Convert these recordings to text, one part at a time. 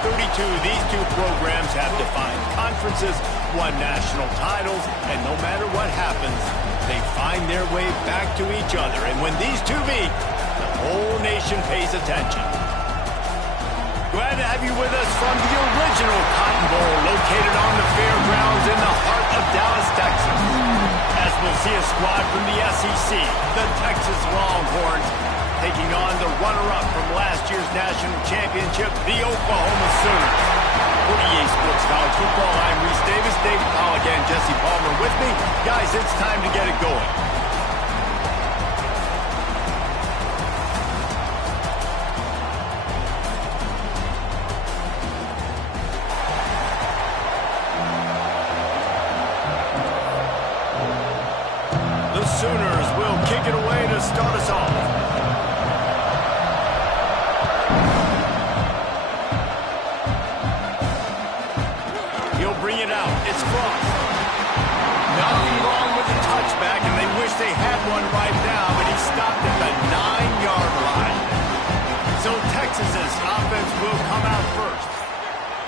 1932, these two programs have defined conferences, won national titles, and no matter what happens, they find their way back to each other. And when these two meet, the whole nation pays attention. Glad to have you with us from the original Cotton Bowl, located on the fairgrounds in the heart of Dallas, Texas. As we'll see a squad from the SEC, the Texas Longhorns, taking on the runner-up from last year's national championship, the Oklahoma Sooners. For EA Sports College Football, I'm Reese Davis, David Pollack, and Jesse Palmer with me. Guys, it's time to get it going. The Sooners will kick it away to start us off. It's Frost. Nothing wrong with the touchback, and they wish they had one right now, but he stopped at the 9-yard line. So Texas's offense will come out first.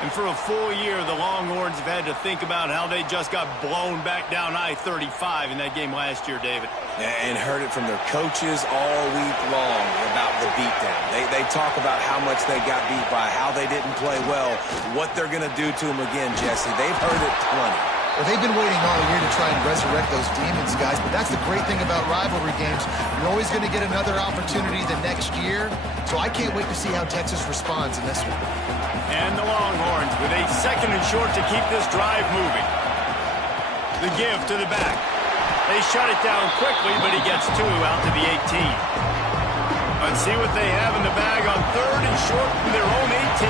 And for a full year, the Longhorns have had to think about how they just got blown back down I-35 in that game last year, David. And heard it from their coaches all week long about the beatdown. They talk about how much they got beat by, how they didn't play well, what they're going to do to them again, Jesse. They've heard it plenty. Well, they've been waiting all year to try and resurrect those demons, guys, but that's the great thing about rivalry games. You're always going to get another opportunity the next year, so I can't wait to see how Texas responds in this one. And the Longhorns with a second and short to keep this drive moving. The give to the back. They shut it down quickly, but he gets two out to the 18. Let's see what they have in the bag on third and short from their own 18.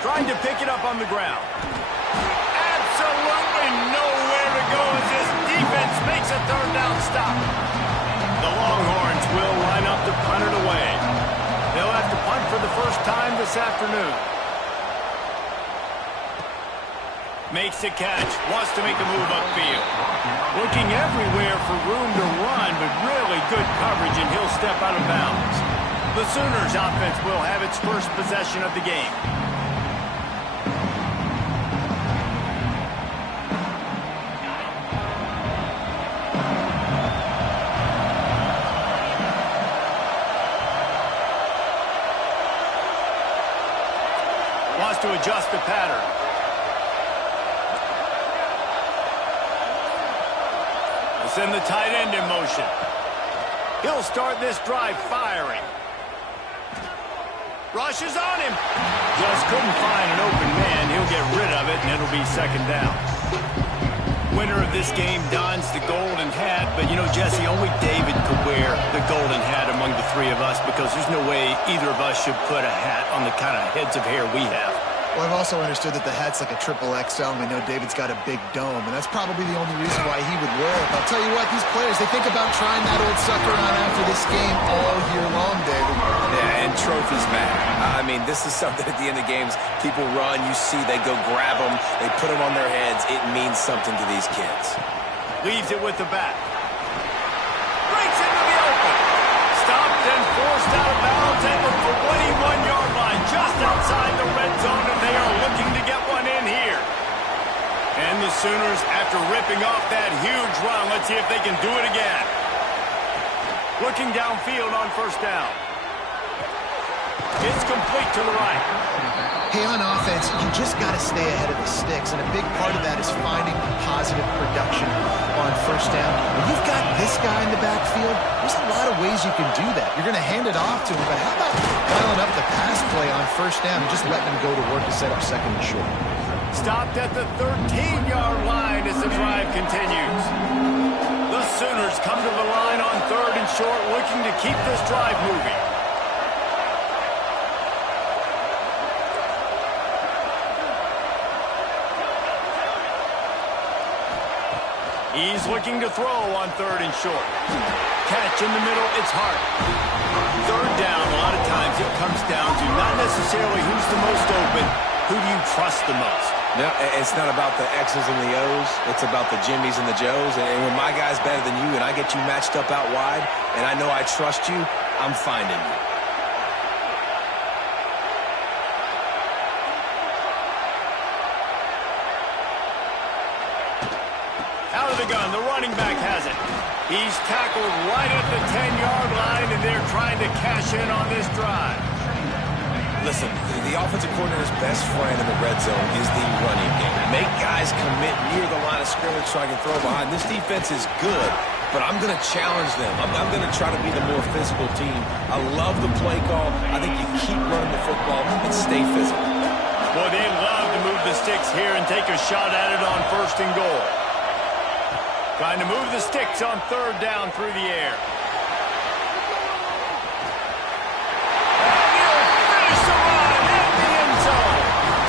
Trying to pick it up on the ground. Absolutely nowhere to go as this defense makes a third down stop. The Longhorns will line up to punt it away. They'll have to punt for the first time this afternoon. Makes the catch, wants to make a move upfield. Looking everywhere for room to run, but really good coverage, and he'll step out of bounds. The Sooners offense will have its first possession of the game. Wants to adjust the pattern. Send the tight end in motion. He'll start this drive firing. Rushes on him. Just couldn't find an open man. He'll get rid of it, and it'll be second down. Winner of this game dons the golden hat, but you know, Jesse, only David could wear the golden hat among the three of us because there's no way either of us should put a hat on the kind of heads of hair we have. Well, I've also understood that the hat's like a triple XL, and we know David's got a big dome, and that's probably the only reason why he would wear it. But I'll tell you what, these players, they think about trying that old sucker on after this game all year long, David. Yeah, and trophies matter. I mean, this is something at the end of games. People run, you see, they go grab them, they put them on their heads. It means something to these kids. Leaves it with the back. Breaks into the open. Stopped and forced out of bounds at the 21-yard line, just outside the red zone, and they are looking to get one in here. And the Sooners, after ripping off that huge run, let's see if they can do it again. Looking downfield on first down. It's complete to the right. Hey, on offense, you just got to stay ahead of the sticks, and a big part of that is finding positive production on first down. When you've got this guy in the backfield, there's a lot of ways you can do that. You're going to hand it off to him, but how about dialing up the pass play on first down and just letting him go to work to set up second and short? Stopped at the 13-yard line as the drive continues. The Sooners come to the line on third and short, looking to keep this drive moving. He's looking to throw on third and short. Catch in the middle, it's Hart. Third down, a lot of times it comes down to not necessarily who's the most open, who do you trust the most? No, it's not about the X's and the O's. It's about the Jimmys and the Joes. And when my guy's better than you and I get you matched up out wide and I know I trust you, I'm finding you. the gun, the running back has it. He's tackled right at the 10-yard line, and they're trying to cash in on this drive. Listen, the offensive coordinator's best friend in the red zone is the running game. Make guys commit near the line of scrimmage so I can throw behind. This defense is good, but I'm going to challenge them. I'm going to try to be the more physical team. I love the play call. I think you keep running the football and stay physical. Boy, they love to move the sticks here and take a shot at it on 1st and goal. Trying to move the sticks on 3rd down through the air. And he'll finish the run at the end zone.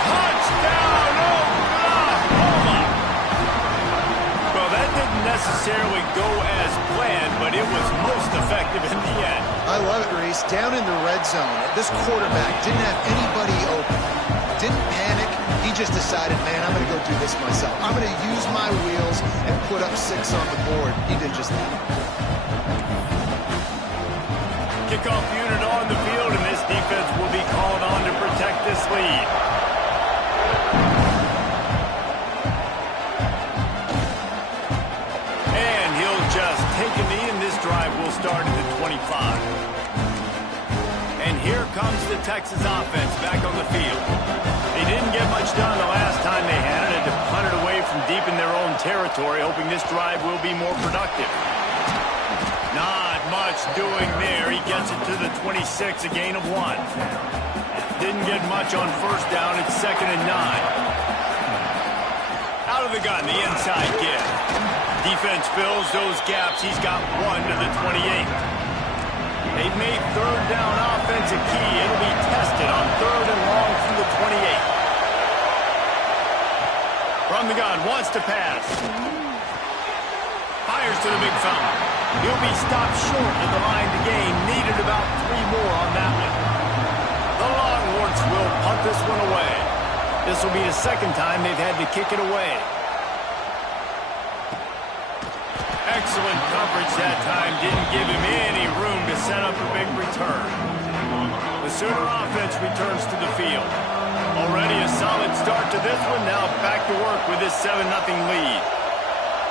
Touchdown, Oklahoma! Well, that didn't necessarily go as planned, but it was most effective in the end. I love it, Reese. Down in the red zone, this quarterback didn't have anybody open. Didn't panic. He just decided, man, I'm going to go do this myself. I'm going to use my wheels and put up 6 on the board. He did just that. Kickoff unit on the field, and this defense will be called on to protect this lead. And he'll just take a knee, and this drive will start at the 25. And here comes the Texas offense back on the field. They didn't get much done the last time they had it, to punt it away from deep in their own territory, hoping this drive will be more productive. Not much doing there. He gets it to the 26, a gain of 1. Didn't get much on 1st down. It's 2nd and 9. Out of the gun, the inside give. Defense fills those gaps. He's got 1 to the 28. They've made 3rd down offense a key. It'll be tested on 3rd and long from the 28. From the gun, wants to pass. Fires to the big fountain. He'll be stopped short at the line to gain. Needed about 3 more on that one. The Longhorns will punt this one away. This will be the 2nd time they've had to kick it away. Excellent coverage that time. Didn't give him any room to set up a big return. The Sooner offense returns to the field. Already a solid start to this one. Now back to work with this 7-0 lead.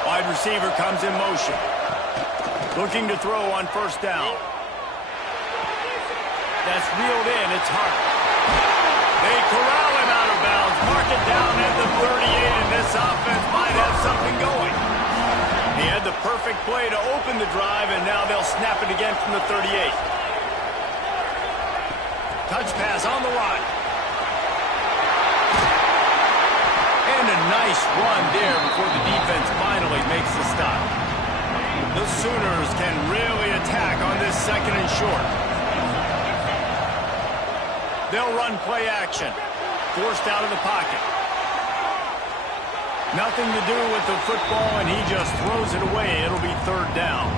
Wide receiver comes in motion. Looking to throw on 1st down. That's reeled in. It's Hart. They corral him out of bounds. Mark it down at the 38, and this offense might have something going. He had the perfect play to open the drive, and now they'll snap it again from the 38. Touch pass on the right. And a nice run there before the defense finally makes the stop. The Sooners can really attack on this 2nd and short. They'll run play action. Forced out of the pocket. Nothing to do with the football, and he just throws it away. It'll be 3rd down.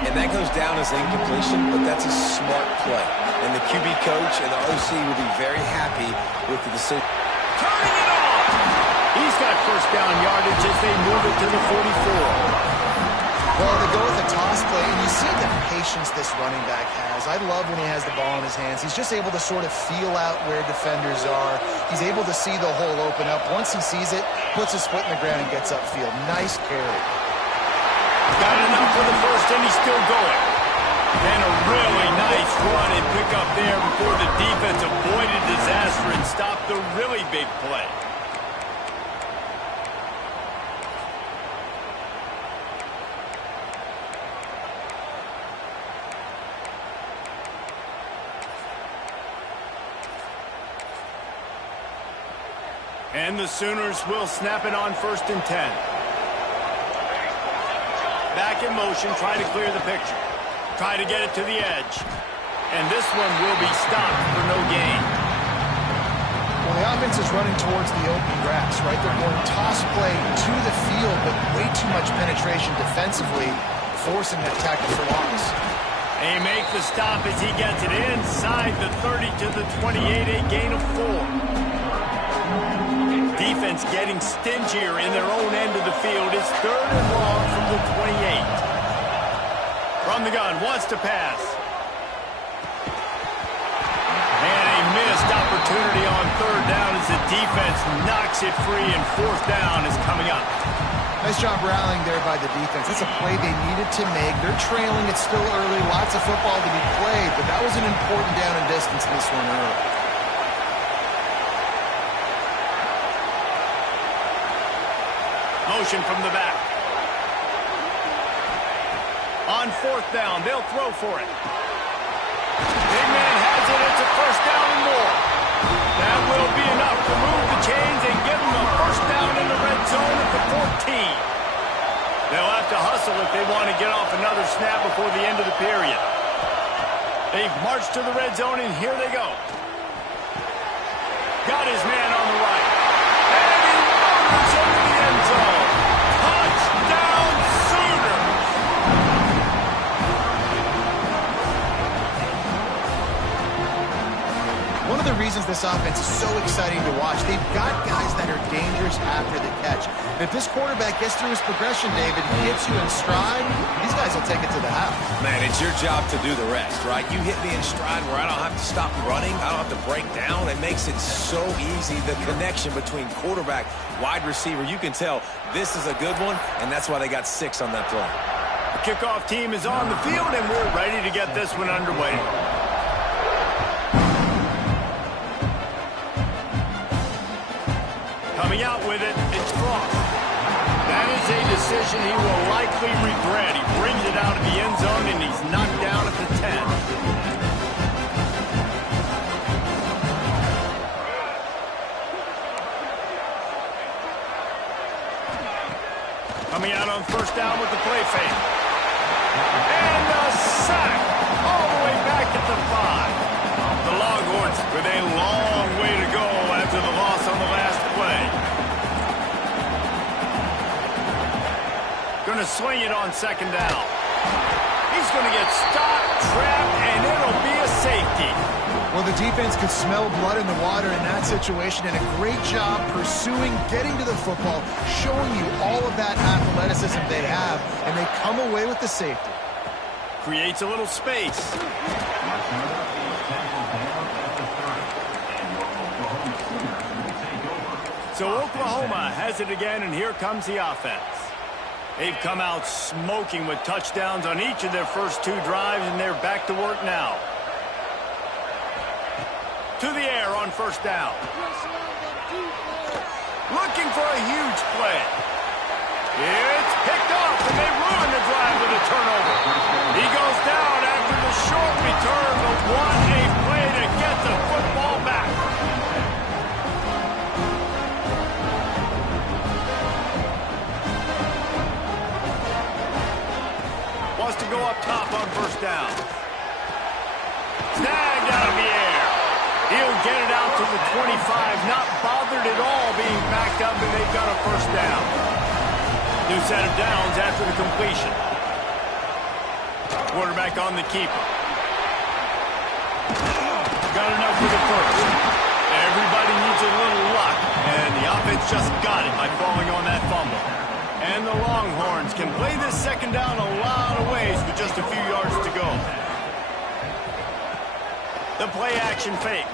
And that goes down as incompletion, but that's a smart play. And the QB coach and the OC will be very happy with the decision. Turning it on! He's got 1st down yardage as they move it to the 44. Well, they go with a toss play, and you see the patience this running back has. I love when he has the ball in his hands. He's just able to sort of feel out where defenders are. He's able to see the hole open up. Once he sees it, puts his foot in the ground and gets upfield. Nice carry. Got enough for the 1st, and he's still going. And a really nice run and pick up there before the defense avoided disaster and stopped the really big play. And the Sooners will snap it on 1st and 10. Back in motion, try to clear the picture. Try to get it to the edge. And this one will be stopped for no gain. Well, the offense is running towards the open grass, right? They're going toss play to the field, but way too much penetration defensively, forcing that tackle for loss. They make the stop as he gets it inside the 30 to the 28, a gain of 4. Defense getting stingier in their own end of the field. It's 3rd and long from the 28. From the gun, wants to pass. And a missed opportunity on 3rd down as the defense knocks it free, and 4th down is coming up. Nice job rallying there by the defense. That's a play they needed to make. They're trailing. It's still early. Lots of football to be played, but that was an important down and distance this one early. Motion from the back. On fourth down, they'll throw for it. Big man has it. It's a first down and more. That will be enough to move the chains and give them a first down in the red zone at the 14. They'll have to hustle if they want to get off another snap before the end of the period. They've marched to the red zone, and here they go. Got his man on the right. And he wanders into the end zone. Touchdown, Sooners! One of the reasons this offense is so exciting to watch, they've got guys that are dangerous after the catch. If this quarterback gets through his progression, David, he hits you in stride, these guys will take it to the house. Man, it's your job to do the rest, right? You hit me in stride where I don't have to stop running. I don't have to break down. It makes it so easy. The connection between quarterback, wide receiver, you can tell this is a good one, and that's why they got 6 on that play. The kickoff team is on the field, and we're ready to get this one underway. Coming out with it, it's Frost. That is a decision he will likely regret. He brings it out of the end zone, and he's knocked down at the 10. Coming out on first down with the play fake. And a sack all the way back at the 5. The Longhorns with a long way to go after the loss on the last play. Going to swing it on second down. He's going to get stopped, trapped, and it'll be a safety. Well, the defense could smell blood in the water in that situation, and a great job pursuing, getting to the football, showing you all of that athleticism they have, and they come away with the safety. Creates a little space. So Oklahoma has it again, and here comes the offense. They've come out smoking with touchdowns on each of their first 2 drives, and they're back to work now. To the air on first down. Looking for a huge play. It's picked off, and they ruin the drive with a turnover. He goes down after the short return, but what a play to get the football back. Wants to go up top on first down. Snagged out of the air. He'll get it out to the 25, not bothered at all being backed up, and they've got a first down. New set of downs after the completion. Quarterback on the keeper. Got enough for the first. Everybody needs a little luck, and the offense just got it by falling on that fumble. And the Longhorns can play this second down a lot of ways with just a few yards to go. The play action fake.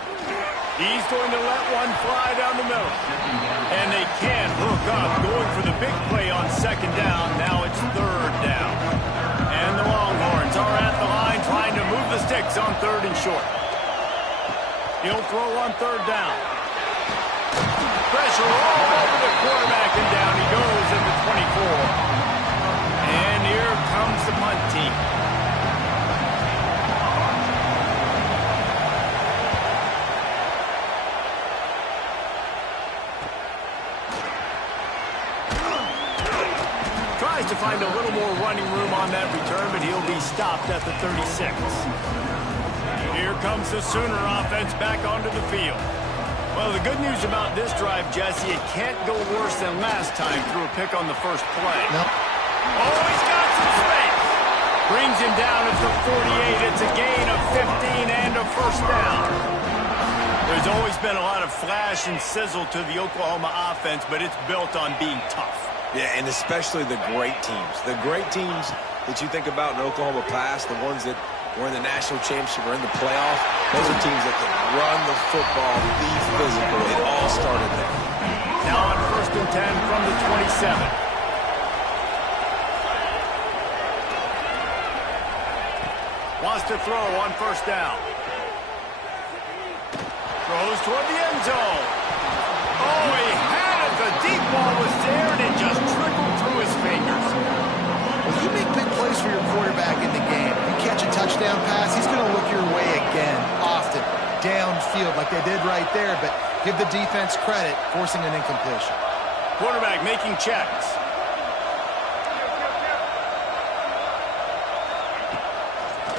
He's going to let one fly down the middle. And they can't hook up, going for the big play on second down. Now it's third down. And the Longhorns are at the line trying to move the sticks on third and short. He'll throw on third down. Pressure all over the quarterback, and down he goes at the 24. And here comes the punt team. Tries to find a little more running room on that return, but he'll be stopped at the 36. Here comes the Sooner offense back onto the field. Well, the good news about this drive, Jesse, it can't go worse than last time through a pick on the first play. Nope. Oh, he's got some space. Brings him down at the 48. It's a gain of 15 and a first down. There's always been a lot of flash and sizzle to the Oklahoma offense, but it's built on being tough. Yeah, and especially the great teams. The great teams that you think about in Oklahoma past, the ones that were in the national championship or in the playoff, those are teams that can run the football, be physical. It all started there. Now on 1st and 10 from the 27. Wants to throw on first down. Throws toward the end zone. Oh, he had it. The deep ball was there, and it just trickled through his fingers. Well, you make big plays for your quarterback in the game. You catch a touchdown pass, he's going to look your way again, often, downfield like they did right there, but give the defense credit, forcing an incompletion. Quarterback making checks.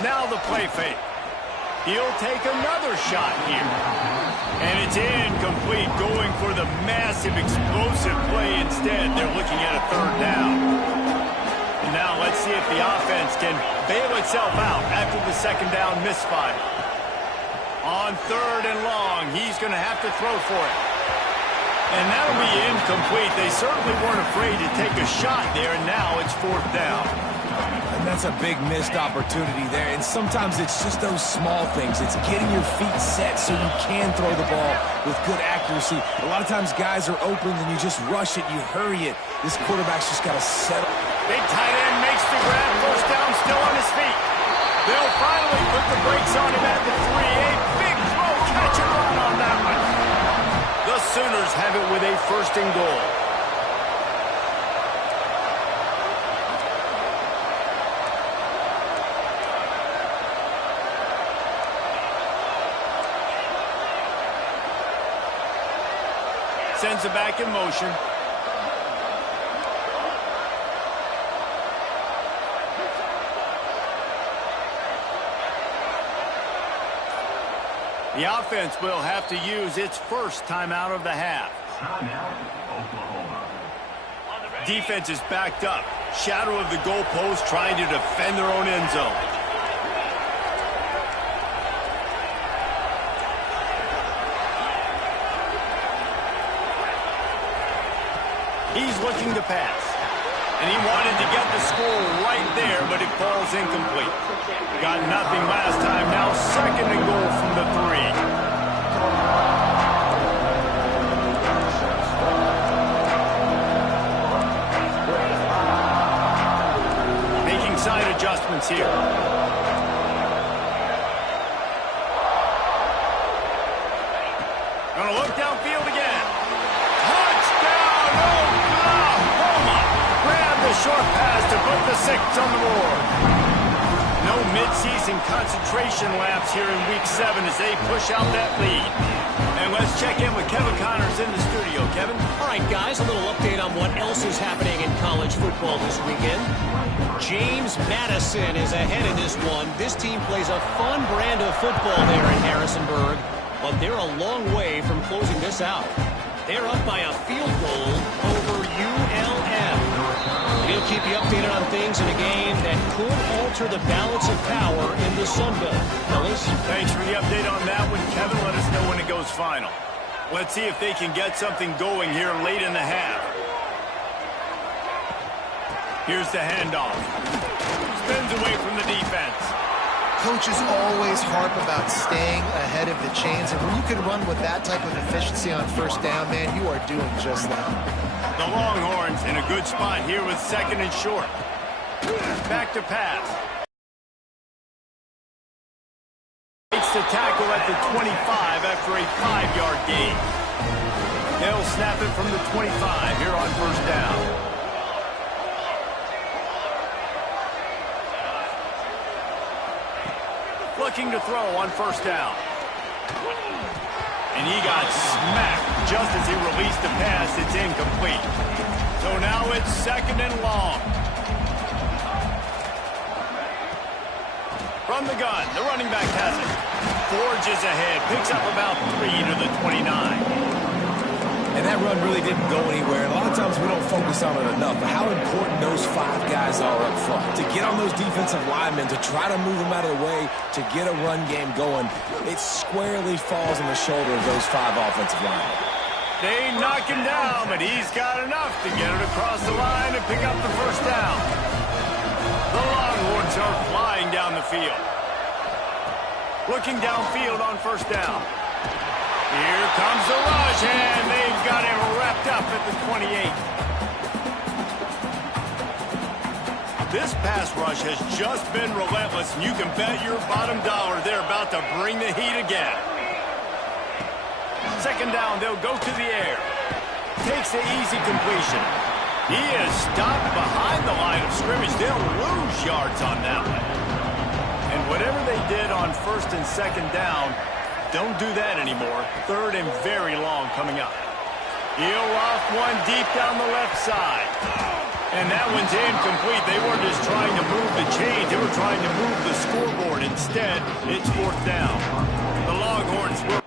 Now the play fake. He'll take another shot here. And it's incomplete, going for the massive, explosive play instead. They're looking at a third down. And now let's see if the offense can bail itself out after the second down misfire. On third and long, he's going to have to throw for it. And that'll be incomplete. They certainly weren't afraid to take a shot there, and now it's fourth down. And that's a big missed opportunity there. And sometimes it's just those small things. It's getting your feet set so you can throw the ball with good accuracy. A lot of times guys are open and you just rush it, you hurry it. This quarterback's just got to settle. Big tight end makes the grab. First down, still on his feet. They'll finally put the brakes on him at the 3. A big throw, catch and run on that one. The Sooners have it with a first and goal. Sends it back in motion. The offense will have to use its first timeout of the half. Defense is backed up. Shadow of the goalpost, trying to defend their own end zone. He's looking to pass. And he wanted to get the score right there, but it falls incomplete. Got nothing last time. Now second and goal from the 3. Making side adjustments here. Gonna look downfield again. Short pass to put the 6 on the board. No midseason concentration laps here in Week 7 as they push out that lead. And let's check in with Kevin Connors in the studio. Kevin? All right, guys, a little update on what else is happening in college football this weekend. James Madison is ahead in this one. This team plays a fun brand of football there in Harrisonburg, but they're a long way from closing this out. They're up by a field goal over ULM. We'll keep you updated on things in a game that could alter the balance of power in the Sun Belt. Fellas? Thanks for the update on that one, Kevin. Let us know when it goes final. Let's see if they can get something going here late in the half. Here's the handoff. Spins away from the defense. Coaches always harp about staying ahead of the chains, and when you can run with that type of efficiency on first down, man, you are doing just that. The Longhorns in a good spot here with second and short. Back to pass. Makes the tackle at the 25 after a 5-yard gain. They'll snap it from the 25 here on first down. Looking to throw on first down. And he got smacked just as he released the pass. It's incomplete. So now it's second and long. From the gun, the running back has it. Forges ahead, picks up about 3 to the 29. And that run really didn't go anywhere. And a lot of times we don't focus on it enough, but how important those 5 guys are up front. To get on those defensive linemen, to try to move them out of the way, to get a run game going, it squarely falls on the shoulder of those 5 offensive linemen. They knock him down, but he's got enough to get it across the line and pick up the first down. The Longhorns are flying down the field. Looking downfield on first down. Here comes the rush, and they've got him wrapped up at the 28. This pass rush has just been relentless, and you can bet your bottom dollar they're about to bring the heat again. Second down, they'll go to the air. Takes the easy completion. He is stopped behind the line of scrimmage. They'll lose yards on that one. And whatever they did on first and second down, don't do that anymore. Third and very long coming up. He'll off one deep down the left side. And that one's incomplete. They weren't just trying to move the chains. They were trying to move the scoreboard. Instead, it's fourth down. The Longhorns will...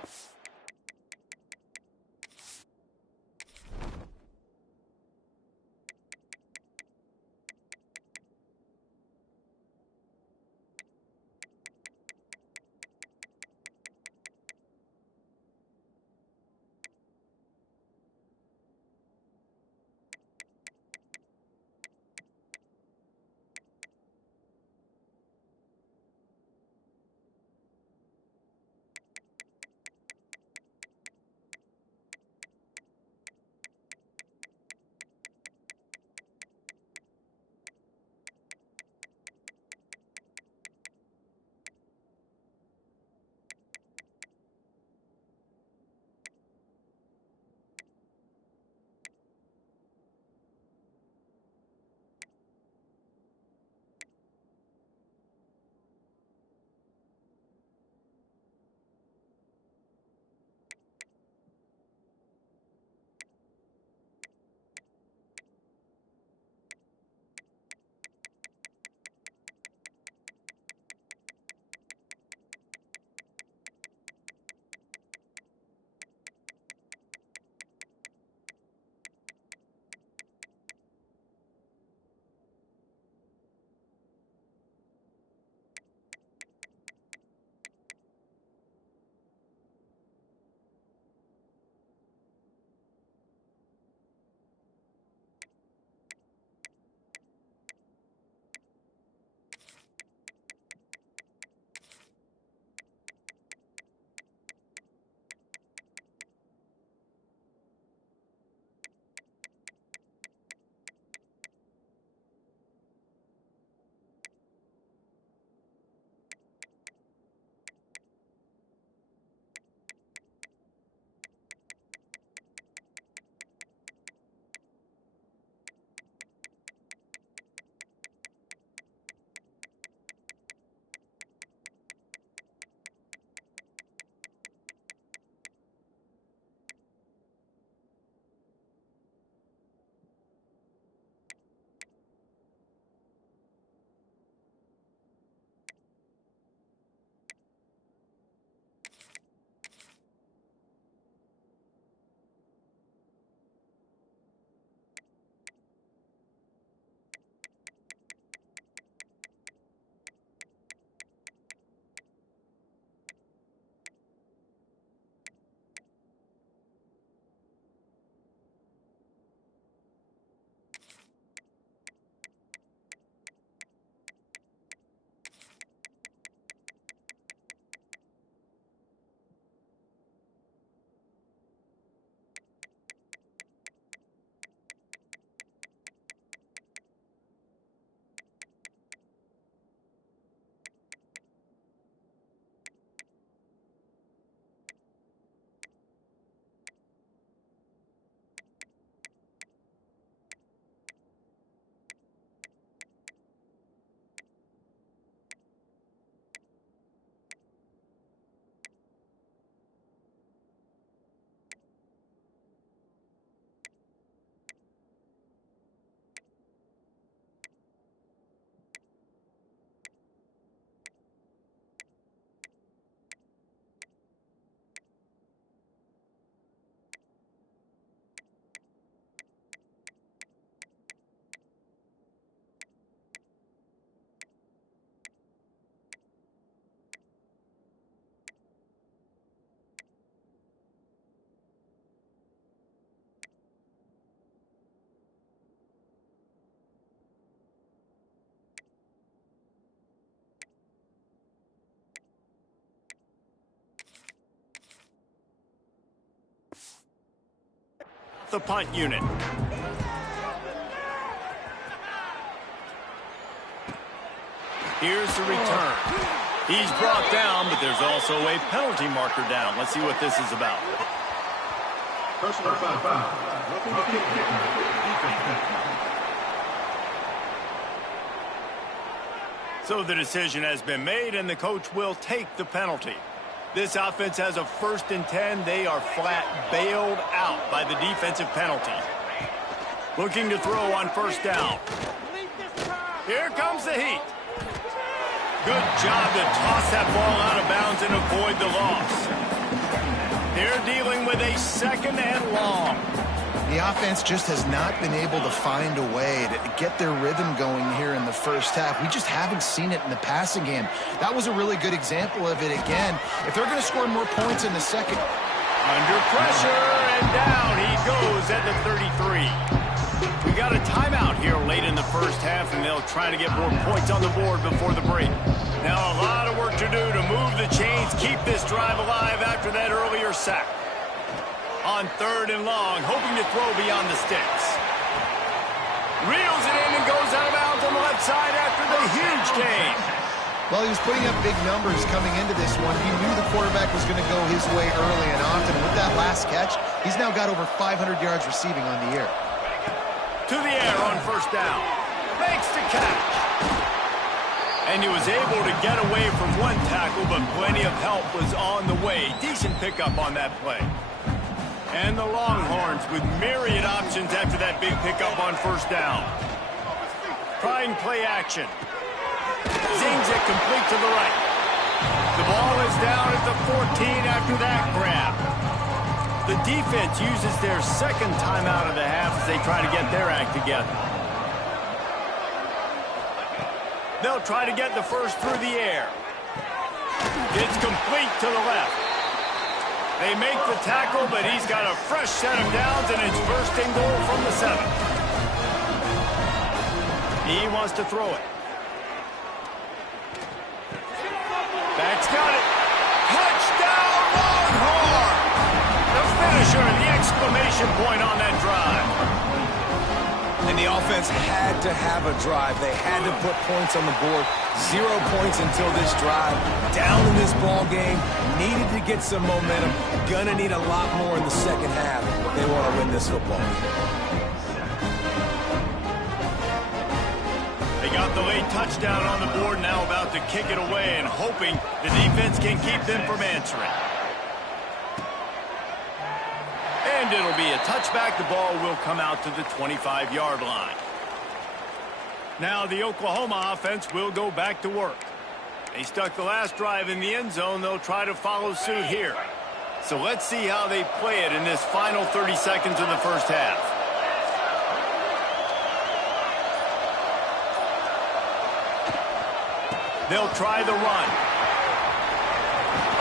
The punt unit. Here's the return. He's brought down, but there's also a penalty marker down. Let's see what this is about. Personal foul. So the decision has been made, and the coach will take the penalty. This offense has a 1st and 10. They are flat bailed out by the defensive penalty. Looking to throw on 1st down. Here comes the heat. Good job to toss that ball out of bounds and avoid the loss. They're dealing with a 2nd and long. The offense just has not been able to find a way to get their rhythm going here in the first half. We just haven't seen it in the passing game. That was a really good example of it again. If they're going to score more points in the second. Under pressure, and down he goes at the 33. We got a timeout here late in the first half, and they'll try to get more points on the board before the break. Now a lot of work to do to move the chains, keep this drive alive after that earlier sack. On 3rd and long, hoping to throw beyond the sticks. Reels it in and goes out of bounds on the left side after the huge gain. Well, he was putting up big numbers coming into this one. He knew the quarterback was going to go his way early and often. With that last catch, he's now got over 500 yards receiving on the year. To the air on 1st down. Makes the catch. And he was able to get away from one tackle, but plenty of help was on the way. Decent pickup on that play. And the Longhorns with myriad options after that big pickup on 1st down. Trying play action. Zings it complete to the right. The ball is down at the 14 after that grab. The defense uses their 2nd timeout of the half as they try to get their act together. They'll try to get the 1st through the air. It's complete to the left. They make the tackle, but he's got a fresh set of downs, and it's 1st and goal from the 7. He wants to throw it. Back's got it. Touchdown, Longhorn! The finisher, the exclamation point on that drive. And the offense had to have a drive. They had to put points on the board. 0 points until this drive. Down in this ball game. Needed to get some momentum. Gonna need a lot more in the second half if they want to win this football game. They got the late touchdown on the board, now about to kick it away and hoping the defense can keep them from answering. And it'll be a touchback. The ball will come out to the 25-yard line. Now the Oklahoma offense will go back to work. They stuck the last drive in the end zone. They'll try to follow suit here. So let's see how they play it in this final 30 seconds of the first half. They'll try the run.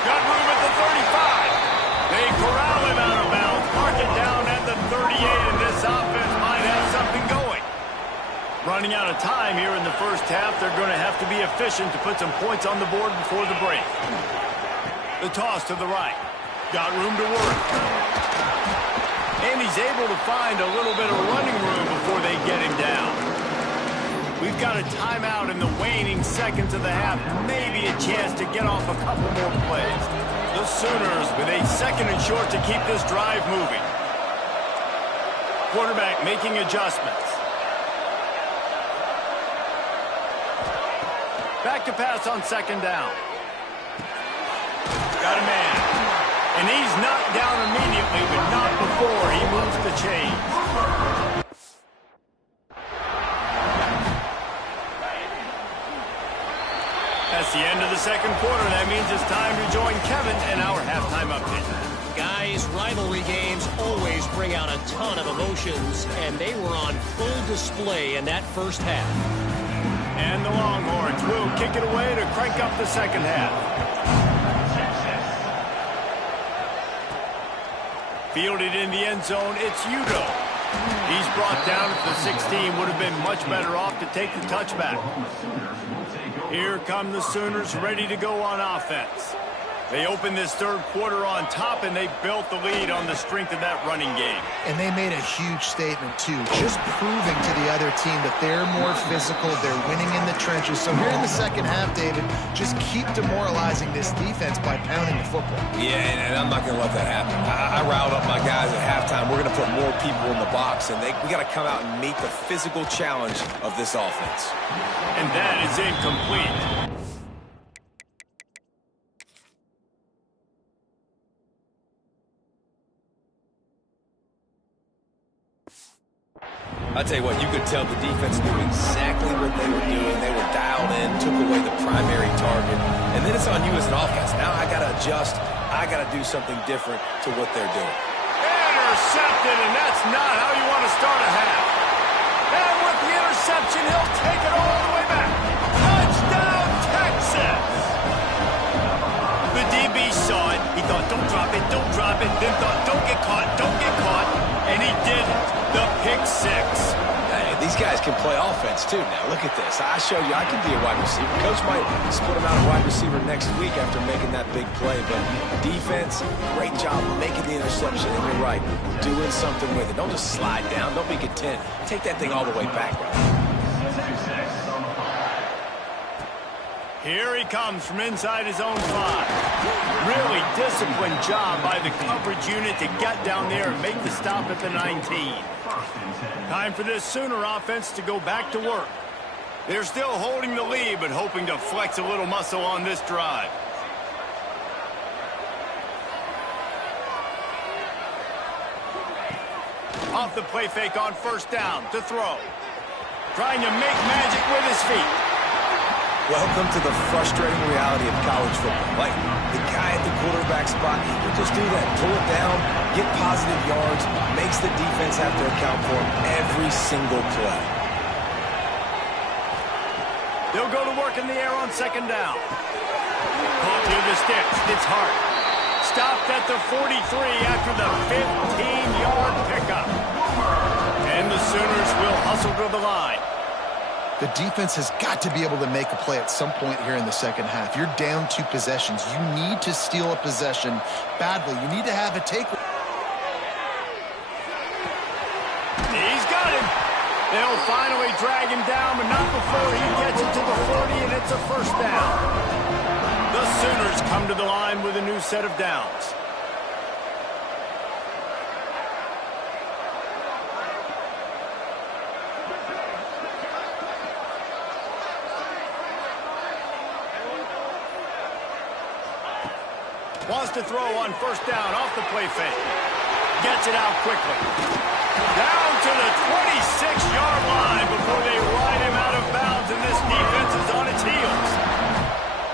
Got room at the 35. They corral him out of bounds. Mark it down at the 38, and this offense might have something going. Running out of time here in the first half. They're going to have to be efficient to put some points on the board before the break. The toss to the right. Got room to work. And he's able to find a little bit of running room before they get him down. We've got a timeout in the waning seconds of the half. Maybe a chance to get off a couple more plays. The Sooners with a 2nd and short to keep this drive moving. Quarterback making adjustments. Back to pass on 2nd down. Got a man. And he's knocked down immediately, but not before he moves the chains. That's the end of the second quarter. That means it's time to join Kevin in our halftime update. Guys, rivalry games always bring out a ton of emotions, and they were on full display in that first half. And the Longhorns will kick it away to crank up the second half. Fielded in the end zone, it's Udo. He's brought down at the 16. Would have been much better off to take the touchback. Here come the Sooners ready to go on offense. They opened this third quarter on top, and they built the lead on the strength of that running game. And they made a huge statement, too, just proving to the other team that they're more physical, they're winning in the trenches. So here in the second half, David, just keep demoralizing this defense by pounding the football. Yeah, and I'm not going to let that happen. I riled up my guys at halftime. We're going to put more people in the box, and we got to come out and meet the physical challenge of this offense. And that is incomplete. I'll tell you what, you could tell the defense knew exactly what they were doing. They were dialed in, took away the primary target, and then it's on you as an offense. Now I got to adjust. I got to do something different to what they're doing. Intercepted, and that's not how you want to start a half. And with the interception, he'll take it all the way back. Touchdown, Texas! The DB saw it. He thought, don't drop it, then thought, don't get caught, and he did it. The pick six. Hey, these guys can play offense, too. Now, look at this. I showed you I can be a wide receiver. Coach might split him out a wide receiver next week after making that big play. But defense, great job making the interception. And you're right, doing something with it. Don't just slide down. Don't be content. Take that thing all the way back. Here he comes from inside his own 5. Really disciplined job by the coverage unit to get down there and make the stop at the 19. Time for this Sooner offense to go back to work. They're still holding the lead, but hoping to flex a little muscle on this drive. Off the play fake on first down to throw. Trying to make magic with his feet. Welcome to the frustrating reality of college football. Like, the guy at the quarterback spot, he can just do that. Pull it down, get positive yards, makes the defense have to account for him every single play. They'll go to work in the air on second down. Caught near the sticks. It's Hart. Stopped at the 43 after the 15-yard pickup. And the Sooners will hustle to the line. The defense has got to be able to make a play at some point here in the second half. You're down 2 possessions. You need to steal a possession badly. You need to have a take. He's got him. They'll finally drag him down, but not before he gets it to the 40, and it's a first down. The Sooners come to the line with a new set of downs. Wants to throw on first down off the play fake. Gets it out quickly. Down to the 26-yard line before they ride him out of bounds, and this defense is on its heels.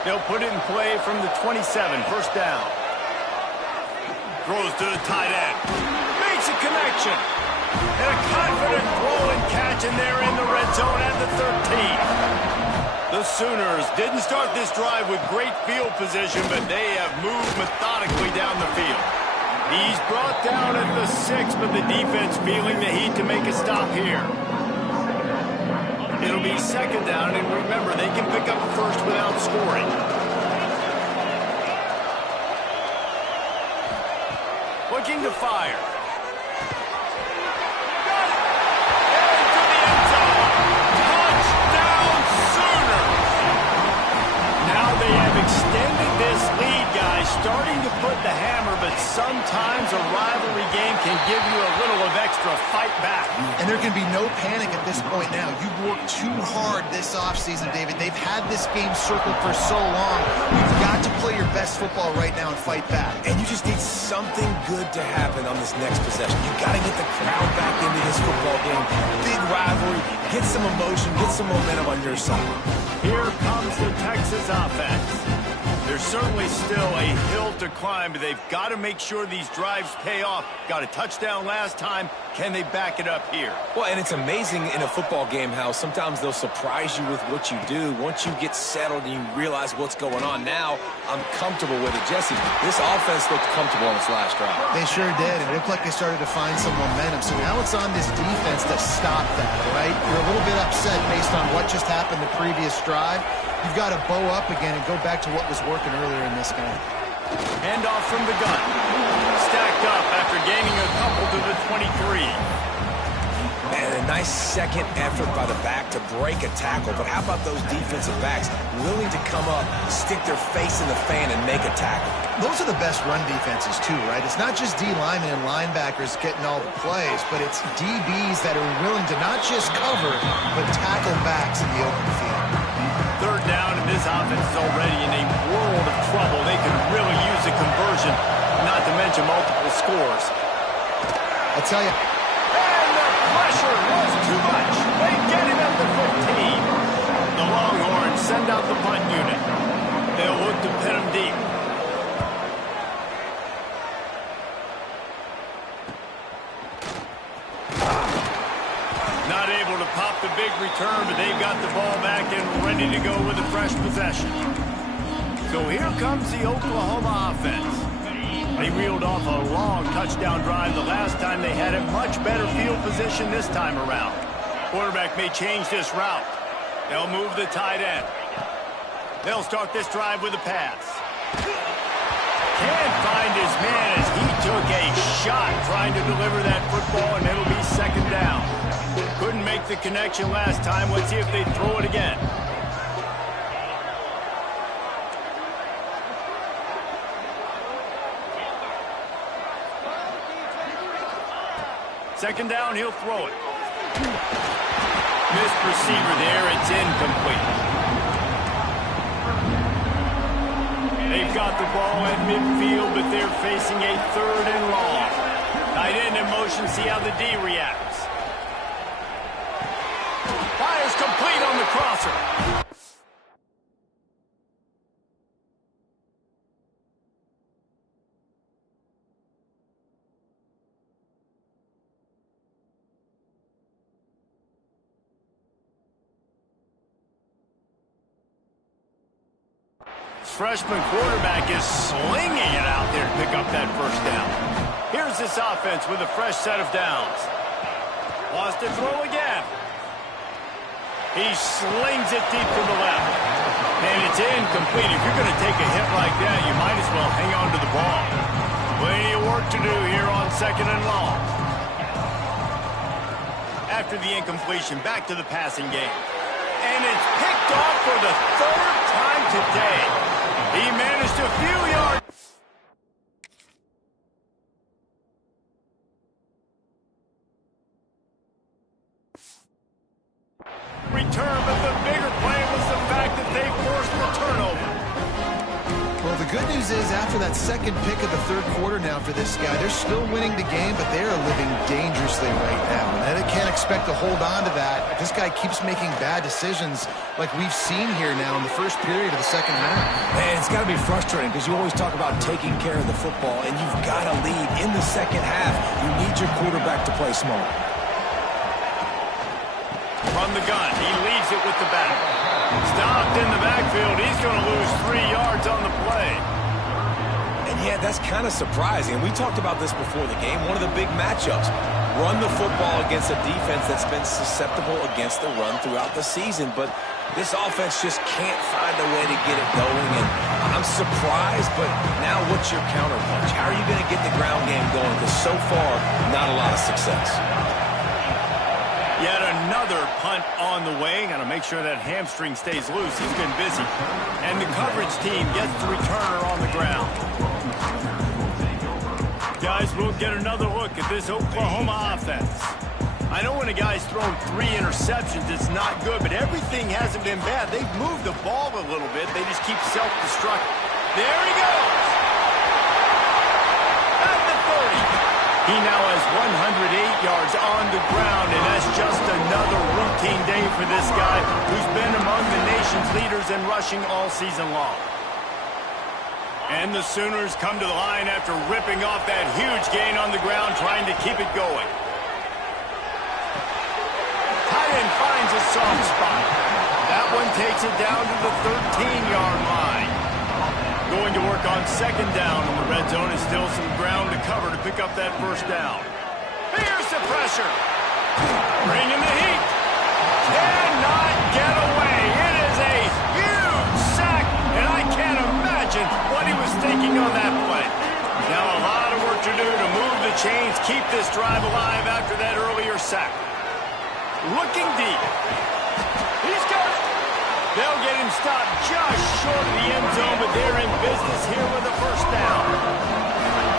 They'll put it in play from the 27, first down. Throws to the tight end. Makes a connection. And a confident throw and catch, and they're in the red zone at the 13. The Sooners didn't start this drive with great field position, but they have moved methodically down the field. He's brought down at the 6, but the defense feeling the heat to make a stop here. It'll be second down, and remember, they can pick up first without scoring. Looking to fire. Extended this lead, guys, starting to put the hammer, but sometimes a rivalry game can give you a little of extra fight back. And there can be no panic at this point now. You've worked too hard this offseason, David. They've had this game circled for so long. You've got to play your best football right now and fight back. And you just need something good to happen on this next possession. You got to get the crowd back into this football game. Big rivalry. Get some emotion. Get some momentum on your side. Here comes the Texas offense. There's certainly still a hill to climb, but they've got to make sure these drives pay off. Got a touchdown last time. Can they back it up here? Well, and it's amazing in a football game how sometimes they'll surprise you with what you do. Once you get settled and you realize what's going on now, I'm comfortable with it. Jesse, this offense looked comfortable on its last drive. They sure did. It looked like they started to find some momentum. So now it's on this defense to stop that, all right? You're a little bit upset based on what just happened the previous drive. You've got to bow up again and go back to what was working earlier in this game. Handoff from the gun. Stacked up after gaining a couple to the 23. And a nice second effort by the back to break a tackle. But how about those defensive backs willing to come up, stick their face in the fan, and make a tackle? Those are the best run defenses, too, right? It's not just D linemen and linebackers getting all the plays, but it's DBs that are willing to not just cover, but tackle backs in the open field. Third down, and this offense is already in a world of trouble. They could really use a conversion, not to mention multiple scores. I'll tell you. And the pressure was too much. They get him at the 15. The Longhorns send out the punt unit. They'll look to pin him deep. Not able to pop the big return, but they've got the ball back and ready to go with a fresh possession. So here comes the Oklahoma offense. They reeled off a long touchdown drive the last time. They had a much better field position this time around. Quarterback may change this route. They'll move the tight end. They'll start this drive with a pass. Can't find his man as he took a shot trying to deliver that football, and it'll be second down. Couldn't make the connection last time. Let's see if they throw it again. Second down, he'll throw it. Missed receiver there, it's incomplete. They've got the ball at midfield, but they're facing a third and long. Tight end in motion, see how the D reacts. Fires complete on the crosser. Freshman quarterback is slinging it out there to pick up that first down. Here's this offense with a fresh set of downs. Wants to throw again. He slings it deep to the left. And it's incomplete. If you're going to take a hit like that, you might as well hang on to the ball. Plenty of work to do here on second and long. After the incompletion, back to the passing game. And it's picked off for the third time today. He managed a few yards. Return, but the bigger play was the fact that they forced the turnover. Well, the good news is after that second pick of the third quarter now for this guy, they're still winning the game, but they are living dangerously right now. And they can't expect to hold on to that. This guy keeps making bad decisions like we've seen here now in the first period of the second half. Man, it's got to be frustrating because you always talk about taking care of the football, and you've got to lead in the second half. You need your quarterback to play smart. From the gun, he leaves it with the back. Stopped in the backfield. He's going to lose 3 yards on the play. And yeah, that's kind of surprising. And we talked about this before the game. One of the big matchups. Run the football against a defense that's been susceptible against the run throughout the season. But this offense just can't find a way to get it going. And I'm surprised, but now what's your counterpunch? How are you going to get the ground game going? Because so far, not a lot of success. Yet another punt on the way. Got to make sure that hamstring stays loose. He's been busy. And the coverage team gets the returner on the ground. Guys, we'll get another look at this Oklahoma offense. I know when a guy's thrown 3 interceptions, it's not good, but everything hasn't been bad. They've moved the ball a little bit. They just keep self-destructing. There he goes! At the 30. He now has 108 yards on the ground, and that's just another routine day for this guy who's been among the nation's leaders in rushing all season long. And the Sooners come to the line after ripping off that huge gain on the ground, trying to keep it going. Tight end finds a soft spot. That one takes it down to the 13-yard line. Going to work on second down in the red zone. Is still some ground to cover to pick up that first down. Here's the pressure. Bringing the heat. Cannot get away. It is a huge sack, and I can't imagine what he was thinking on that play. Now a lot of work to do to move the chains, keep this drive alive after that earlier sack. Looking deep. He's got it. They'll get him stopped just short of the end zone, but they're in business here with a first down.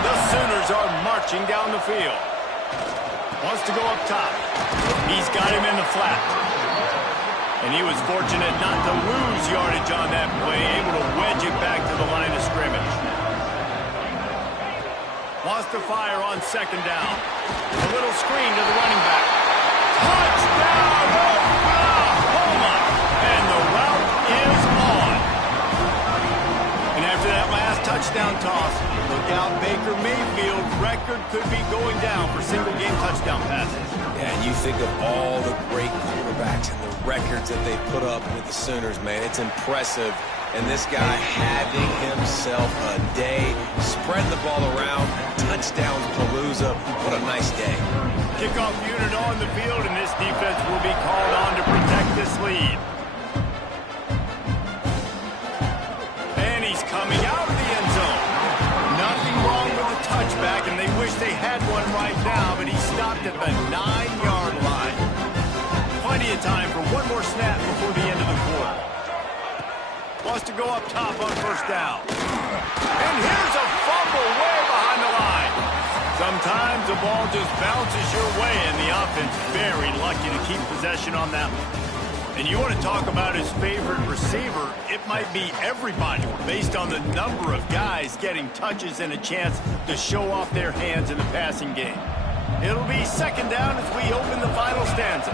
The Sooners are marching down the field. Wants to go up top. He's got him in the flat. And he was fortunate not to lose yardage on that play, able to wedge it back to the line of scrimmage. Wants to fire on second down. A little screen to the running back. Touchdown, Oklahoma! And the route is on. And after that last touchdown toss, look out, Baker Mayfield's record could be going down for single-game touchdown passes. Yeah, and you think of all the great quarterbacks and the records that they put up with the Sooners, man. It's impressive. And this guy having himself a day, spreading the ball around, touchdown Palooza. What a nice day. Kickoff unit on the field, and this defense will be called on to protect this lead. And he's coming out of the end zone. Nothing wrong with the touchback, and they wish they had one right now, but he stopped at the 9-yard line. Plenty of time for one more snap before the end of the quarter. Wants to go up top on first down. And here's a fumble way behind the line. Sometimes the ball just bounces your way, and the offense very lucky to keep possession on that one. And you want to talk about his favorite receiver, it might be everybody based on the number of guys getting touches and a chance to show off their hands in the passing game. It'll be second down as we open the final stanza.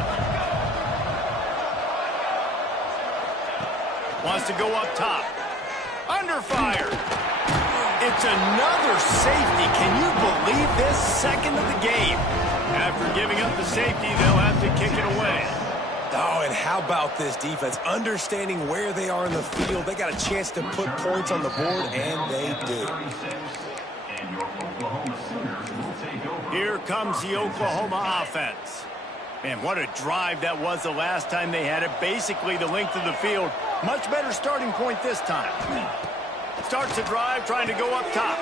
Wants to go up top. Under fire. It's another safety. Can you believe this? Second of the game. After giving up the safety, they'll have to kick it away. Oh, and how about this defense? Understanding where they are in the field. They got a chance to put points on the board, and they do. Here comes the Oklahoma offense. Man, what a drive that was the last time they had it. Basically the length of the field. Much better starting point this time. Starts the drive trying to go up top.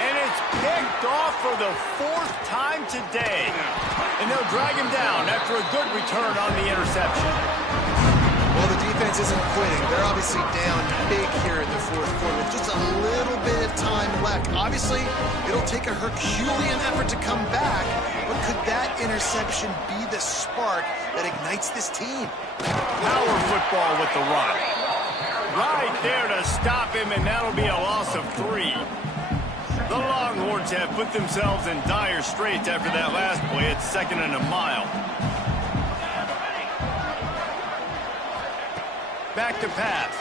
And it's picked off for the 4th time today. And they'll drag him down after a good return on the interception. Well, the defense isn't quitting. They're obviously down big here in the 4th quarter with just a little bit of time left. Obviously, it'll take a Herculean effort to come back, but could that interception be the spark that ignites this team? Power football with the run. Right there to stop him, and that'll be a loss of 3. The Longhorns have put themselves in dire straits after that last play. It's 2nd and a mile. Back to pass.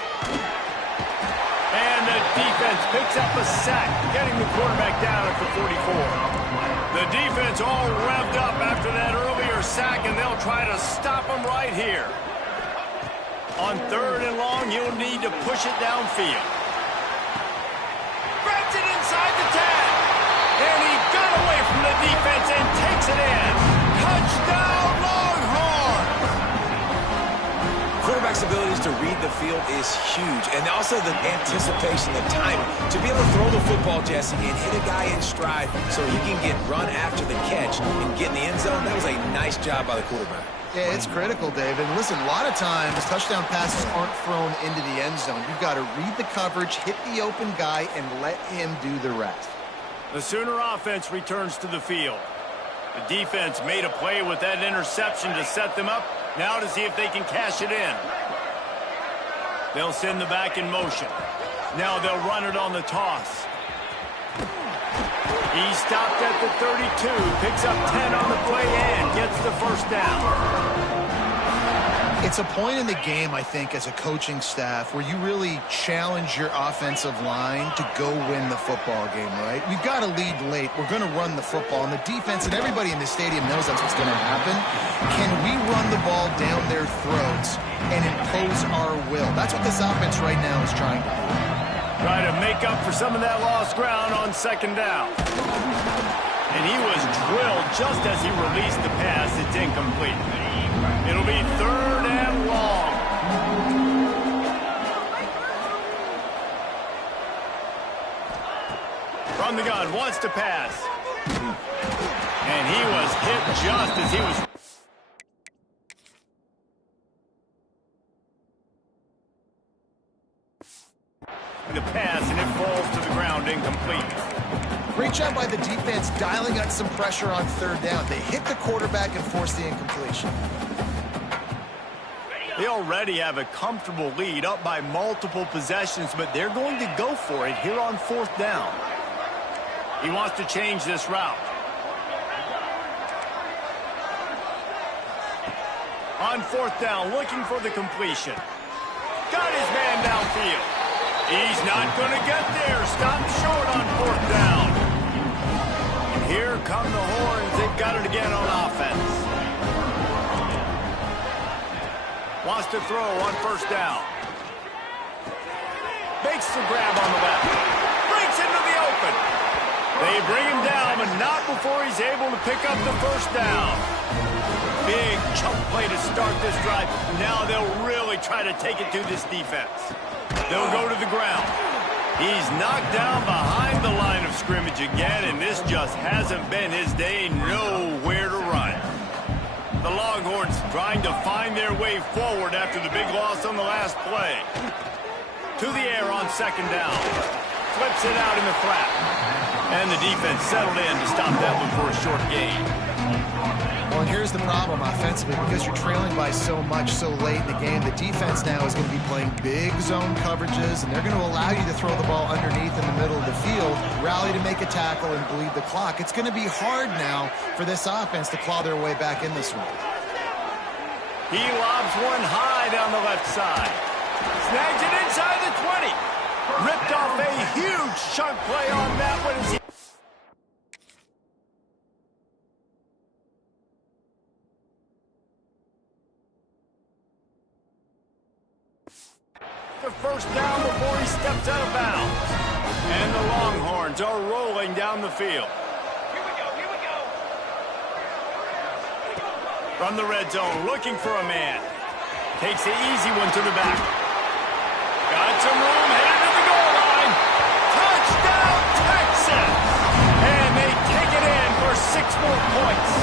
And the defense picks up a sack, getting the quarterback down at the 44. The defense all revved up after that earlier sack, and they'll try to stop him right here. On 3rd and long, you'll need to push it downfield. Grabs it inside the 10. And he got away from the defense and takes it in. Touchdown, Longhorns! Quarterback's abilities to read the field is huge. And also the anticipation, the timing. To be able to throw the football, Jesse, and hit a guy in stride so he can get run after the catch and get in the end zone, that was a nice job by the quarterback. Yeah, it's critical, David. Listen, a lot of times touchdown passes aren't thrown into the end zone. You've got to read the coverage, hit the open guy, and let him do the rest. The Sooner offense returns to the field. The defense made a play with that interception to set them up. Now to see if they can cash it in. They'll send the back in motion. Now they'll run it on the toss. He stopped at the 32, picks up 10 on the play and gets the first down. It's a point in the game, I think, as a coaching staff where you really challenge your offensive line to go win the football game, right? We've got to lead late. We're going to run the football, and the defense and everybody in the stadium knows that's what's going to happen. Can we run the ball down their throats and impose our will? That's what this offense right now is trying to do. Try to make up for some of that lost ground on second down. And he was drilled just as he released the pass. It's incomplete. It'll be 3rd and long. from the gun, wants to pass. And he was hit just as he was... the pass, and it falls to the ground incomplete. Great job by the defense dialing up some pressure on third down. They hit the quarterback and forced the incompletion. They already have a comfortable lead up by multiple possessions, but they're going to go for it here on fourth down. He wants to change this route. On fourth down, looking for the completion. Got his man downfield. He's not going to get there. Stop short on fourth down. And here come the horns. They've got it again on offense. Wants to throw on first down. Makes the grab on the left. Breaks into the open. They bring him down, but not before he's able to pick up the first down. Big chunk play to start this drive. Now they'll really try to take it to this defense. They'll go to the ground. He's knocked down behind the line of scrimmage again, and this just hasn't been his day. Nowhere to run. The Longhorns trying to find their way forward after the big loss on the last play. To the air on second down. Flips it out in the flat. And the defense settled in to stop that one for a short gain. Well, and here's the problem offensively. Because you're trailing by so much so late in the game, the defense now is going to be playing big zone coverages, and they're going to allow you to throw the ball underneath in the middle of the field, rally to make a tackle, and bleed the clock. It's going to be hard now for this offense to claw their way back in this one. He lobs one high down the left side. Snags it inside the 20. Ripped off a huge chunk play on that one. The first down before he steps out of bounds. And the Longhorns are rolling down the field. Here we go. From the red zone, looking for a man. Takes the easy one to the back. Got some room, headed to the goal line. Touchdown, Texas! And they take it in for 6 more points.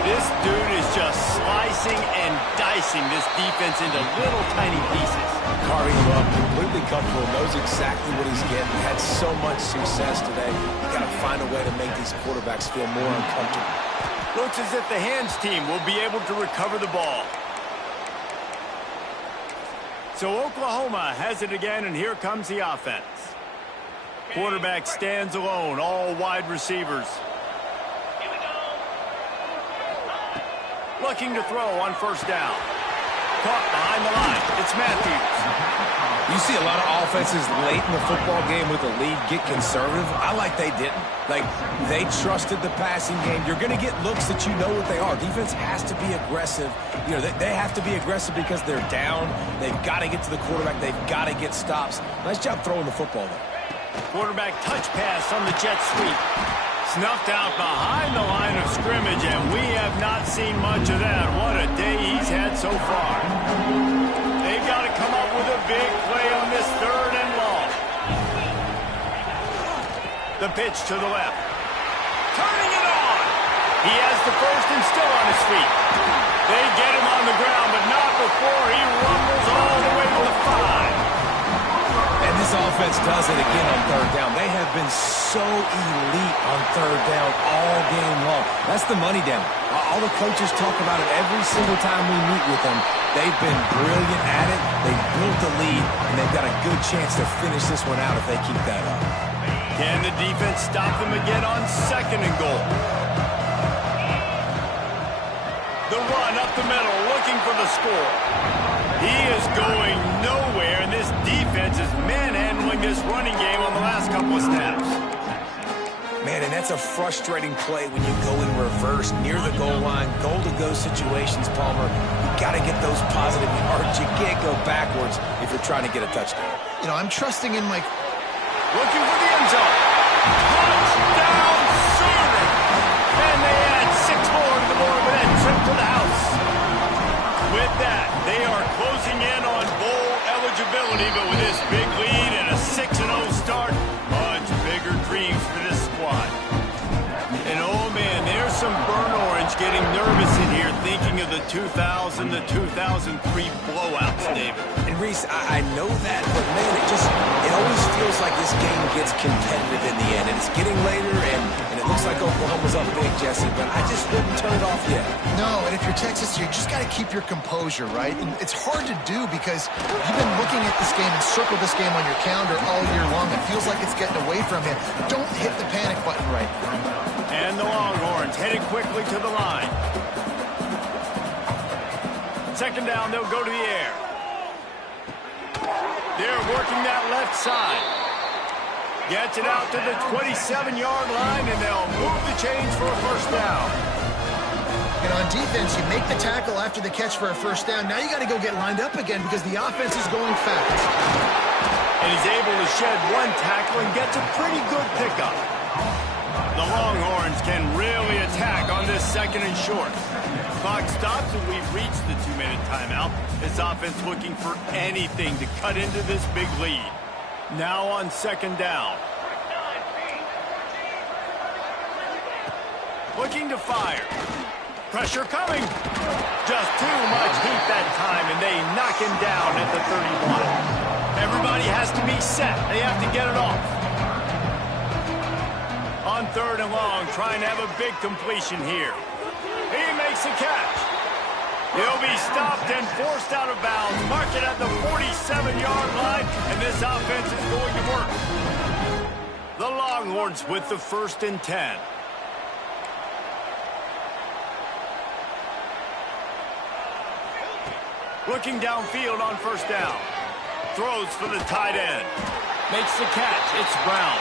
This dude is just slicing and dicing this defense into little tiny pieces. Carving him up, completely comfortable, knows exactly what he's getting. Had so much success today. You got to find a way to make these quarterbacks feel more uncomfortable. Looks as if the hands team will be able to recover the ball. So Oklahoma has it again, and here comes the offense. Quarterback stands alone, all wide receivers. Looking to throw on first down. Caught behind the line. It's Matthews. You see a lot of offenses late in the football game with a lead get conservative. I like they didn't. Like, they trusted the passing game. You're going to get looks that you know what they are. Defense has to be aggressive. You know, they have to be aggressive because they're down. They've got to get to the quarterback. They've got to get stops. Nice job throwing the football, though. Quarterback touch pass on the jet sweep. Snuffed out behind the line of scrimmage, and we have not seen much of that. What a day he's had so far. They've got to come up with a big play on this third and long. The pitch to the left. Turning it on. He has the first and still on his feet. They get him on the ground, but not before he rumbles all the way to the 5. And this offense does it again on third down. They have been so elite on third down all game long. That's the money down. All the coaches talk about it every single time we meet with them. They've been brilliant at it. They've built the lead, and they've got a good chance to finish this one out if they keep that up. Can the defense stop them again on second and goal? The run up the middle, looking for the score. He is going nowhere, and this defense is manhandling this running game on the last couple of snaps. Man, and that's a frustrating play when you go in reverse near the goal line, goal-to-go situations, Palmer. You got to get those positive yards. You can't go backwards if you're trying to get a touchdown. You know, I'm trusting in my... Looking for the end zone. Touchdown, Sooner! And they add 6 more to the board with that trip to the house. With that, they are closing in on bowl eligibility, but with this big lead and a 6-0 start, much bigger getting nervous in here thinking of the 2000 to 2003 blowouts, David. And Reese, I know that, but man, it always feels like this game gets competitive in the end. And it's getting later, and it looks like Oklahoma's up big, Jesse, but I just wouldn't turn it off yet. No, and if you're Texas, you just got to keep your composure, right? And it's hard to do because you've been looking at this game and circled this game on your calendar all year long. It feels like it's getting away from you. Don't hit the panic button right now. And the Longhorns headed quickly to the line. Second down, they'll go to the air. They're working that left side. Gets it out to the 27-yard line, and they'll move the chains for a first down. And on defense, you make the tackle after the catch for a first down. Now you got to go get lined up again because the offense is going fast. And he's able to shed one tackle and gets a pretty good pickup. The Longhorns can really attack on this second and short. Clock stops and we've reached the 2-minute timeout. This offense looking for anything to cut into this big lead. Now on second down. Looking to fire. Pressure coming. Just too much heat that time, and they knock him down at the 31. Everybody has to be set. They have to get it off. On third and long, trying to have a big completion here. He makes the catch. He'll be stopped and forced out of bounds. Mark it at the 47-yard line, and this offense is going to work. The Longhorns with the 1st and 10. Looking downfield on first down. Throws for the tight end. Makes the catch. It's Brown.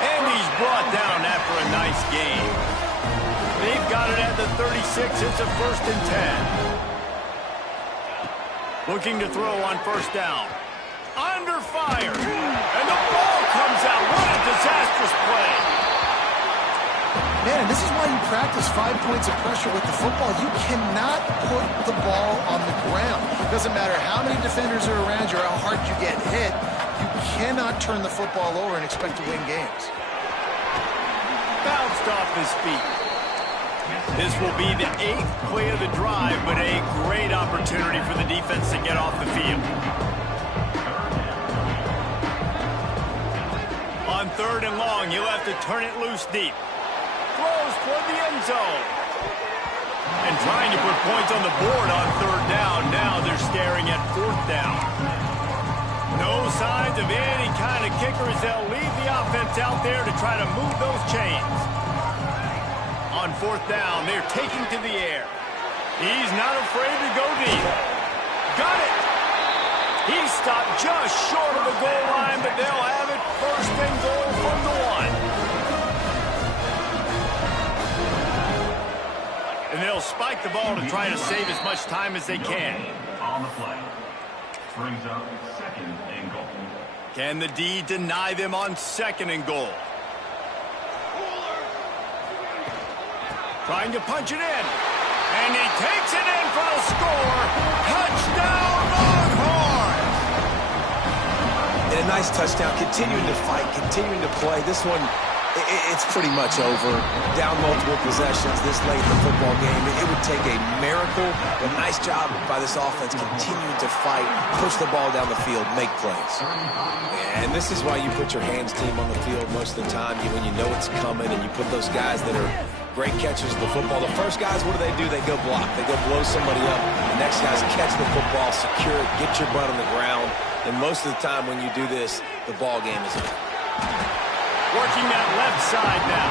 And he's brought down after a nice game. They've got it at the 36. It's a 1st and 10. Looking to throw on first down. Under fire. And the ball comes out. What a disastrous play. Man, and this is why you practice 5 points of pressure with the football. You cannot put the ball on the ground. It doesn't matter how many defenders are around you or how hard you get hit. You cannot turn the football over and expect to win games. Bounced off his feet. This will be the 8th play of the drive, but a great opportunity for the defense to get off the field. On third and long, you'll have to turn it loose deep. Throws toward the end zone. And trying to put points on the board on third down. Now they're staring at fourth down. No signs of any kind of kickers. They'll leave the offense out there to try to move those chains. On fourth down, they're taking to the air. He's not afraid to go deep. Got it. He's stopped just short of the goal line, but they'll have it 1st and goal from the 1. And they'll spike the ball to try to save as much time as they can. On the play. Brings up 2nd and goal. Can the D deny them on 2nd and goal? Trying to punch it in. And he takes it in for the score. Touchdown, Longhorns! And a nice touchdown. Continuing to fight, continuing to play. This one, it's pretty much over. Down multiple possessions this late in the football game. It would take a miracle, but nice job by this offense continuing to fight, push the ball down the field, make plays. And this is why you put your hands team on the field most of the time. When you know it's coming and you put those guys that are great catchers of the football. The first guys, what do? They go block. They go blow somebody up. The next guys catch the football, secure it, get your butt on the ground. And most of the time when you do this, the ball game is over. Working that left side now.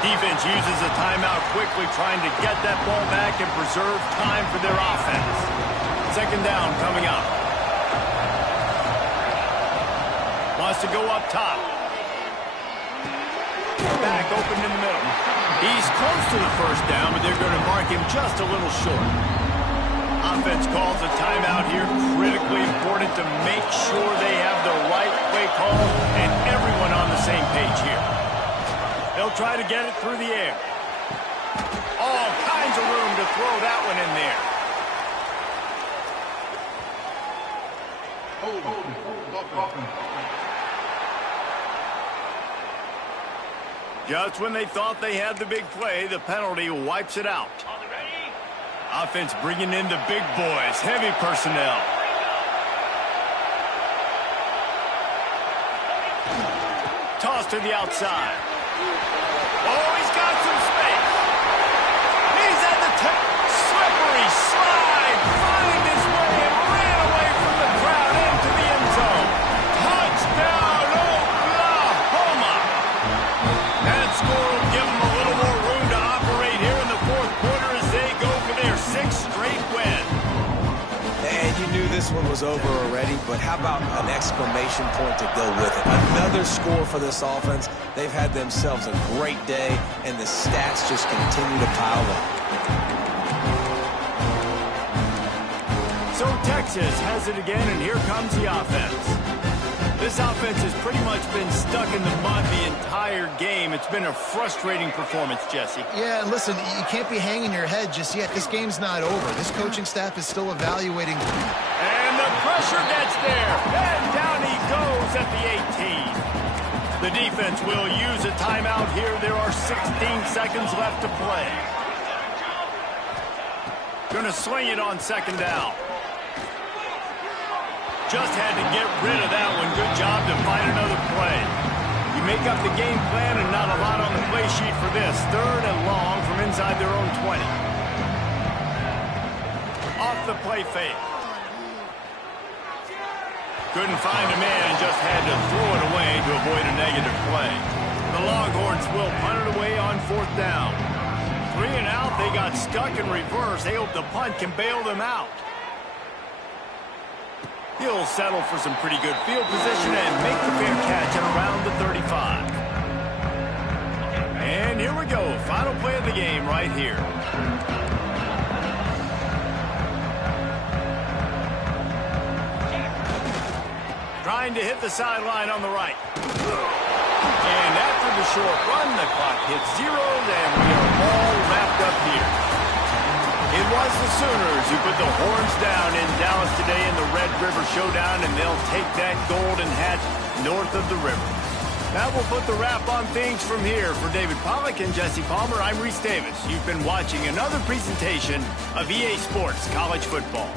Defense uses a timeout quickly, trying to get that ball back and preserve time for their offense. Second down coming up. Wants to go up top. Back open in the middle. He's close to the first down, but they're going to mark him just a little short. Offense calls a timeout here. Critically important to make sure they have the right play call and everyone on the same page here. They'll try to get it through the air. All kinds of room to throw that one in there. Just when they thought they had the big play, the penalty wipes it out. On the ready? Offense bringing in the big boys, heavy personnel. Toss to the outside. Oh, he's got some space. He's at the tip. Slippery slide. Find his way and ran away from the crowd into the end zone. Touchdown, Oklahoma. That score will give them a little more room to operate here in the fourth quarter as they go for their 6th straight win. And you knew this one was over already, but how about an exclamation point to go with it? Another score for this offense. They've had themselves a great day, and the stats just continue to pile up. So Texas has it again, and here comes the offense. This offense has pretty much been stuck in the mud the entire game. It's been a frustrating performance, Jesse. Yeah, and listen, you can't be hanging your head just yet. This game's not over. This coaching staff is still evaluating. And the pressure gets there. And down he goes at the 18. The defense will use a timeout here. There are 16 seconds left to play. Gonna swing it on 2nd down. Just had to get rid of that one. Good job to find another play. You make up the game plan and not a lot on the play sheet for this. 3rd and long from inside their own 20. Off the play fake. Couldn't find a man, just had to throw it away to avoid a negative play. The Longhorns will punt it away on 4th down. 3 and out, they got stuck in reverse. They hope the punt can bail them out. He'll settle for some pretty good field position and make the fair catch at around the 35. And here we go. Final play of the game right here. Trying to hit the sideline on the right. And after the short run, the clock hits 0, and we are all wrapped up here. It was the Sooners who put the horns down in Dallas today in the Red River Showdown, and they'll take that golden hat north of the river. That will put the wrap on things from here. For David Pollack and Jesse Palmer, I'm Reese Davis. You've been watching another presentation of EA Sports College Football.